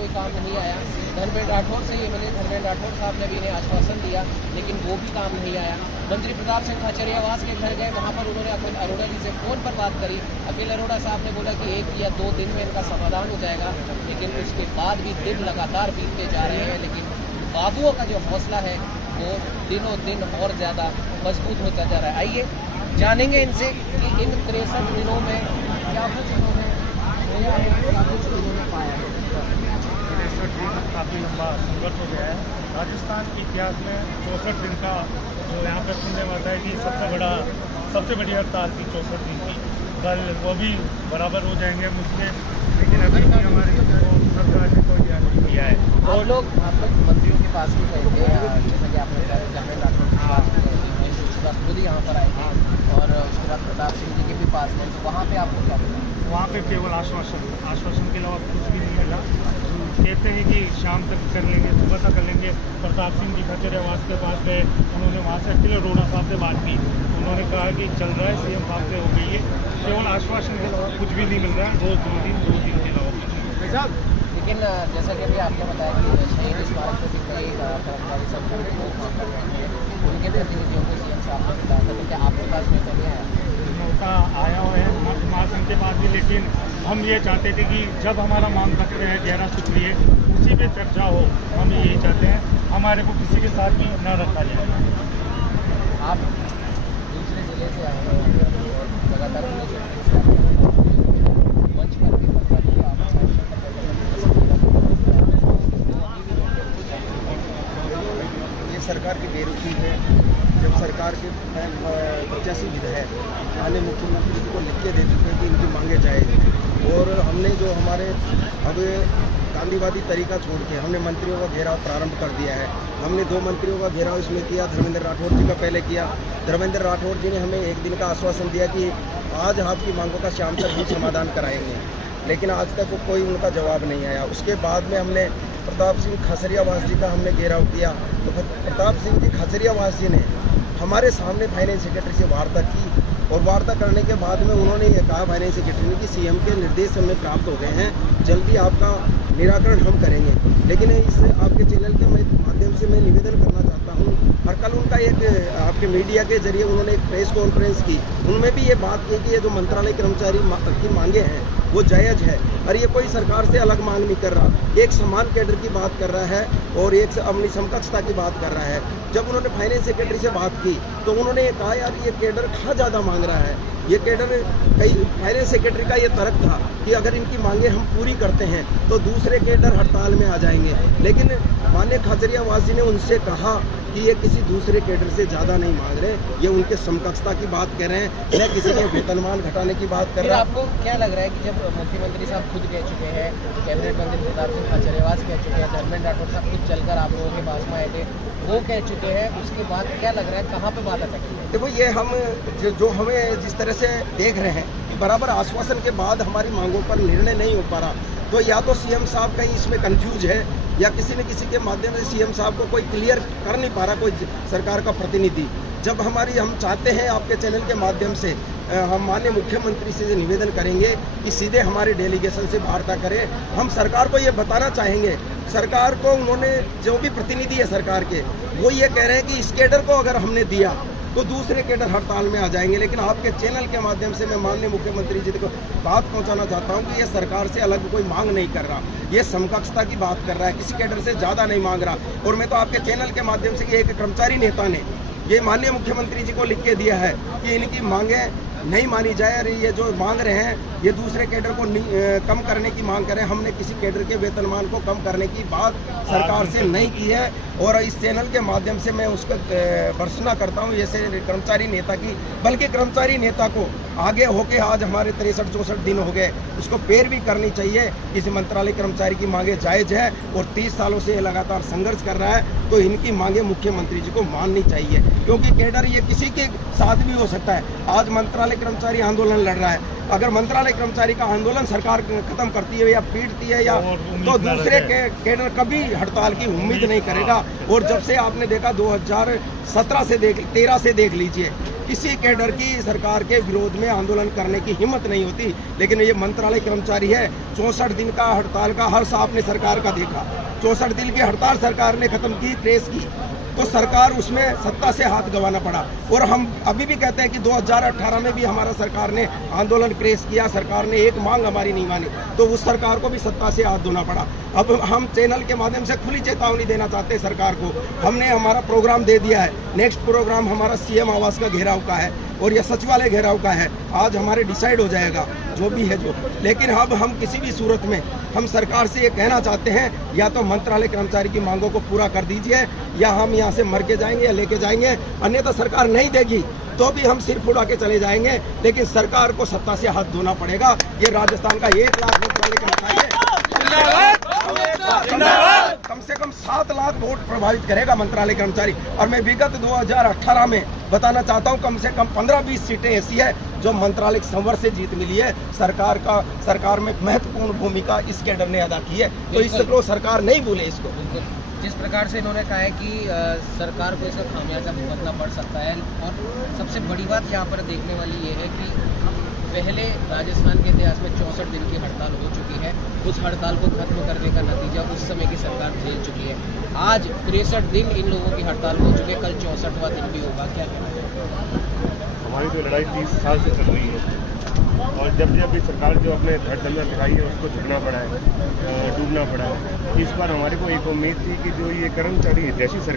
कोई काम नहीं आया। धर्मेंद्र राठौर से ये मिले, धर्मेंद्र राठौर साहब ने भी इन्हें आश्वासन दिया, लेकिन वो भी काम नहीं आया। मंत्री प्रताप सिंह खाचरियावास के घर गए, वहाँ पर उन्होंने अखिल अरोड़ा जी से फ़ोन पर बात करी। अखिल अरोड़ा साहब ने बोला कि 1 या 2 दिन में इनका समाधान हो जाएगा, लेकिन उसके बाद भी दिन लगातार बीतते जा रहे हैं। लेकिन बाबुओं का जो हौसला है वो दिनों दिन और ज़्यादा मजबूत होता जा रहा है। आइए जानेंगे इनसे कि इन 63 दिनों में क्या कुछ इन्होंने पाया है। 63 दिन काफ़ी लंबा संघर्ष हो गया है। राजस्थान के इतिहास में 64 दिन का जो यहाँ पर सुनने में आता है कि सबसे बड़ी हड़ताल थी 64 दिन की। कल वो भी बराबर हो जाएंगे मुझसे, लेकिन अभी भी हमारे सरकार ने कोई ध्यान नहीं दिया है। आप लोग मंत्रियों के पास भी गए थे, जैसा कि आपने धर्मेंद्र राठौर के पास भी गए थे, उसके बाद खुद ही यहाँ पर आए थे और उसके बाद प्रताप सिंह जी के भी पास गए, तो वहाँ पे आपको क्या मिला? वहाँ पे केवल आश्वासन के अलावा कुछ भी नहीं मिला। कहते हैं कि शाम तक कर लेंगे, सुबह तक कर लेंगे। प्रताप सिंह जी खाचरियावास के पास गए, उन्होंने वहाँ से अखिल अरोड़ा साहब से बात की, उन्होंने कहा कि चल रहा है, सीएम साहब से हो गई है। केवल आश्वासन के अलावा कुछ भी नहीं मिल रहा है। रोज़ 2 दिन के अलावा कुछ नहीं। लेकिन जैसा कि अभी आपने बताया कि शहीद स्मारक पर भी कई कर्मचारी सब वहाँ पर रहेंगे, उनके प्रतिनिधियों को सीएम साहब ने बताया था, तो क्या आपके पास में कभी आया? मौका आया हुआ है महासंघ के पास भी, लेकिन हम ये चाहते थे कि जब हमारा मांग पत्र है 11 सूत्री है, उसी पे चर्चा हो। हम यही चाहते हैं, हमारे को किसी के साथ भी न रखा जाए। आप दूसरे जिले से आए हैं और लगातार मंच पर भी ये सरकार की बेरुखी है। जब सरकार के 85 विधायक माननीय मुख्यमंत्री जी को लिख के दे चुके हैं कि इनकी मांगे जाएगी, और हमने जो हमारे अब गांधीवादी तरीका छोड़ के हमने मंत्रियों का घेराव प्रारंभ कर दिया है। हमने 2 मंत्रियों का घेराव इसमें किया, धर्मेंद्र राठौर जी का पहले किया। धर्मेंद्र राठौर जी ने हमें 1 दिन का आश्वासन दिया कि आज आपकी मांगों का शाम तक हम समाधान कराएंगे, लेकिन आज तक कोई उनका जवाब नहीं आया। उसके बाद में हमने प्रताप सिंह खाचरियावास जी का हमने घेराव किया, तो प्रताप सिंह जी खाचरियावास जी ने हमारे सामने फाइनेंस सेक्रेटरी से वार्ता की, और वार्ता करने के बाद में उन्होंने ये कहा फाइनेंस सेक्रेटरी ने कि सीएम के निर्देश हमें प्राप्त हो गए हैं, जल्दी आपका निराकरण हम करेंगे। लेकिन इस आपके चैनल के माध्यम से मैं निवेदन करना चाहता हूँ, और कल उनका एक आपके मीडिया के जरिए उन्होंने एक प्रेस कॉन्फ्रेंस की, उनमें भी ये बात की कि ये जो मंत्रालय कर्मचारी की मांगे हैं वो जायज़ है, और ये कोई सरकार से अलग मांग नहीं कर रहा, एक समान कैडर की बात कर रहा है और एक अपनी समकक्षता की बात कर रहा है। जब उन्होंने फाइनेंस सेक्रेटरी से बात की तो उन्होंने ये कहा यार ये कैडर कहाँ ज़्यादा मांग रहा है, ये कैडर कई फाइनेंस सेक्रेटरी का ये तर्क था कि अगर इनकी मांगे हम पूरी करते हैं तो दूसरे कैडर हड़ताल में आ जाएंगे। लेकिन माननीय खाचरियावास जी ने उनसे कहा कि ये किसी दूसरे कैडर से ज़्यादा नहीं मांग रहे, ये उनके समकक्षता की बात कर रहे हैं, न किसी के वेतनमान घटाने की बात कर रहे हैं। आपको क्या लग रहा है कि जब मुख्यमंत्री साहब खुद कह चुके हैं, कैबिनेट मंत्री प्रताप सिंह खाचरियावास कह चुके हैं, धर्मेंद्र राठौर साहब खुद चलकर आप लोगों के पास में आए थे, वो कह चुके हैं, उसके बाद क्या लग रहा है कहाँ पे बात अटकी है? देखो ये हम जो हमें जिस तरह से देख रहे हैं कि बराबर आश्वासन के बाद हमारी मांगों पर निर्णय नहीं हो पा रहा, तो या तो सीएम साहब कहीं इसमें कंफ्यूज है, या किसी न किसी के माध्यम से सीएम साहब को कोई क्लियर कर नहीं पा रहा कोई सरकार का प्रतिनिधि। जब हम चाहते हैं आपके चैनल के माध्यम से हम माननीय मुख्यमंत्री से निवेदन करेंगे कि सीधे हमारे डेलीगेशन से वार्ता करें। हम सरकार को ये बताना चाहेंगे, सरकार को उन्होंने जो भी प्रतिनिधि है सरकार के, वो ये कह रहे हैं कि इस कैडर को अगर हमने दिया तो दूसरे कैडर हड़ताल में आ जाएंगे। लेकिन आपके चैनल के माध्यम से मैं माननीय मुख्यमंत्री जी को बात पहुंचाना चाहता हूं कि ये सरकार से अलग कोई मांग नहीं कर रहा, ये समकक्षता की बात कर रहा है, किसी कैडर से ज़्यादा नहीं मांग रहा। और मैं तो आपके चैनल के माध्यम से एक कर्मचारी नेता ने ये माननीय मुख्यमंत्री जी को लिख के दिया है कि इनकी मांगे नहीं मानी जाए, और ये जो मांग रहे हैं ये दूसरे कैडर को कम करने की मांग करें। हमने किसी कैडर के वेतनमान को कम करने की बात सरकार से नहीं की है, और इस चैनल के माध्यम से मैं उसका भर्त्सना करता हूं जैसे कर्मचारी नेता की, बल्कि कर्मचारी नेता को आगे होके आज हमारे 63-64 दिन हो गए, उसको पैर भी करनी चाहिए। इस मंत्रालय कर्मचारी की मांगे जायज़ है और 30 सालों से लगातार संघर्ष कर रहा है, तो इनकी मांगे मुख्यमंत्री जी को माननी चाहिए। क्योंकि कैडर ये किसी के साथ भी हो सकता है। आज मंत्रालय कर्मचारी आंदोलन लड़ रहा है, अगर मंत्रालय कर्मचारी का आंदोलन सरकार खत्म करती है या पीटती है या तो दूसरे कैडर कभी हड़ताल की उम्मीद नहीं करेगा। और जब से आपने देखा 2017 से 13 से देख लीजिए, किसी कैडर की सरकार के विरोध में आंदोलन करने की हिम्मत नहीं होती। लेकिन ये मंत्रालय कर्मचारी है, 64 दिन का हड़ताल का हर्ष आपने सरकार का देखा। 64 दिन की हड़ताल सरकार ने खत्म की, ट्रेस की, तो सरकार उसमें सत्ता से हाथ गंवाना पड़ा। और हम अभी भी कहते हैं कि 2018 में भी हमारा सरकार ने आंदोलन क्रेस किया, सरकार ने एक मांग हमारी नहीं मानी, तो उस सरकार को भी सत्ता से हाथ धोना पड़ा। अब हम चैनल के माध्यम से खुली चेतावनी देना चाहते हैं सरकार को। हमने हमारा प्रोग्राम दे दिया है, नेक्स्ट प्रोग्राम हमारा सीएम आवास का घेराव का है और यह सचिवालय घेराव का है। आज हमारे डिसाइड हो जाएगा जो भी है जो। लेकिन अब हम किसी भी सूरत में हम सरकार से ये कहना चाहते हैं, या तो मंत्रालय कर्मचारी की मांगों को पूरा कर दीजिए या हम यहाँ से मर के जाएंगे या लेके जाएंगे। अन्यथा सरकार नहीं देगी तो भी हम सिर फुड़ा के चले जाएंगे, लेकिन सरकार को सत्ता से हाथ धोना पड़ेगा। ये राजस्थान का 1 लाख मंत्रालय कर्मचारी है, कम से कम 7 लाख वोट प्रभावित करेगा मंत्रालय कर्मचारी। और मैं विगत 2018 में बताना चाहता हूँ, कम से कम 15-20 सीटें ऐसी है जो मंत्रालय संवर्ग से जीत मिली है। सरकार में महत्वपूर्ण भूमिका इस कैडर ने अदा की है, तो इसको सरकार नहीं भूले इसको। जिस प्रकार से इन्होंने कहा है कि सरकार को इसका खामियाजा भुगतना पड़ सकता है। और सबसे बड़ी बात यहाँ पर देखने वाली ये है कि पहले राजस्थान के इतिहास में 64 दिन की हड़ताल हो चुकी है। उस हड़ताल को खत्म करने का नतीजा उस समय की सरकार झेल चुकी है। आज 63 दिन इन लोगों की हड़ताल हो चुकी है, कल 64वां दिन भी होगा। क्या कहना है? हमारी तो लड़ाई 30 साल से चल रही है और जब जब भी सरकार जो अपने धड़ धंधा दिखाई है उसको झुकना पड़ा है, डूबना पड़ा है। इस बार हमारे को एक उम्मीद थी कि जो ये कर्मचारी जैसी सरकार